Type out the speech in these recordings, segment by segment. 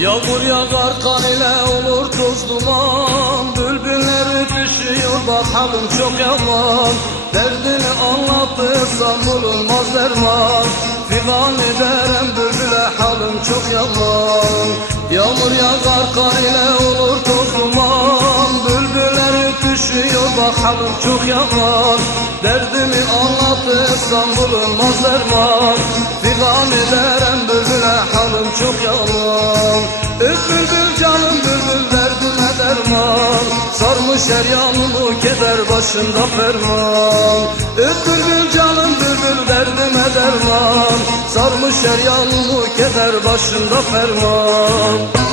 Yağmur yağar kan ile olur toz duman. Bülbülleri düşüyor bak halim çok yaman Derdini anlatırsan bulunmaz derman. Figan ederim bülbüle halim çok yaman Yağmur yağar kan ile olur toz duman. Bülbülleri düşüyor bak halim çok yaman Derdimi anlatırsan bulunmaz derman. Figan ederim bülbül canım bülbül derdime derman. Sarmış her yanımı keder başında ferman. Öp bülbül canım bülbül derdime derman. Sarmış her yanımı keder başında ferman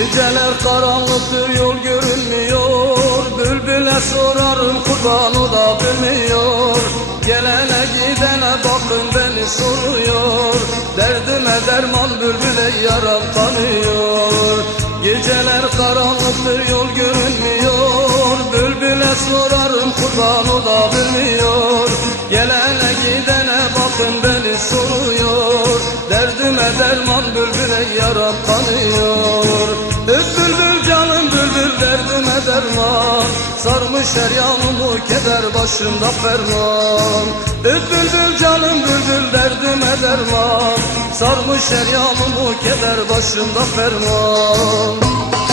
Geceler karanlıktır yol görünmüyor. Bülbüle sorarım kurban o da bilmiyor. Gelene gidene bakın beni soruyor. Derdime derman bülbüle yaram tanıyor. Geceler karanlıktır yol görünmüyor. Bülbüle sorarım kurban o da bilmiyor. Gelene gidene bakın beni soruyor. Derdime derman bülbüle yaram tanıyor derman Sarmış her yanımı keder başımda ferman. Öp bülbül canım bülbül derdime derman. Sarmış her yanımı keder başımda ferman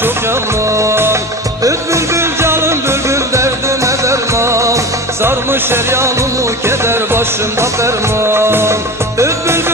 çok yaman Öt bülbül canım bülbül derdime derman. Sarmış her yanımı keder başımda Öt bülbül